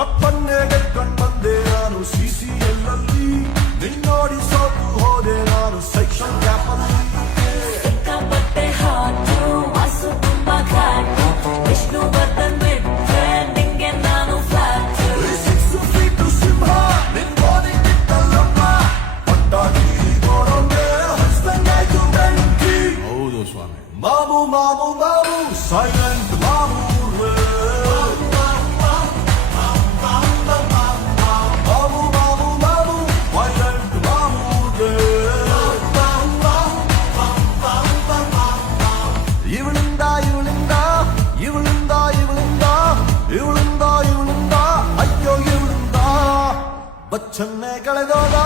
ಕಪ್ಪನ್ನೇ ಗೆದ್ಕೊಂಡ್ ಬಂದೆ ನಾನು CCL ಅಲ್ಲಿ ನಿನ್ನೋಡಿ ಸೋತು ಹೋದೆ ನಾನು ಸೆಕ್ಷನ್ ಗ್ಯಾಪ್ ಅಲ್ಲಿ ಸಿಕ್ಕಾಪಟ್ಟೆ ಹಾಟು ವಾಸು ತುಂಬಾ ಘಾಟು ವಿಷ್ಣುವರ್ಧನ್ ಬಿಟ್ರೆ ನಿಂಗೆ ನಾನು ಫ್ಲಾಟ್ 6 ಫೀಟ್ ಸಿಂಹ ನಿನ್ ಬಾಡಿ ಕಿತ್ತಲ್ಲಮ್ಮ ಪಟ್ಟಾಗಿ ನೋಡೋಂಗೆ ಹಸ್ದಂಗಾಯ್ತು ಬೆಂಕಿ ಹೌದು ಸ್ವಾಮಿ. ಮಾಮು ಮಾಮು ಮಾಮು ಸೈಲೆಂಟ್ ಮಾಮು ಮಾಮು ಮಾಮು ಮಾಮು ವೈಲೆಂಟ್ ಮಾಮು ಇವಳಿಂದ ಇವಳಿಂದ ಇವಳಿಂದ ಇವಳಿಂದ ಇವಳಿಂದ ಇವಳಿಂದ ಅಯ್ಯೋ ಇವಳಿಂದ ಬಚ್ಚನ್ನೇ ಕಳೆದೋದ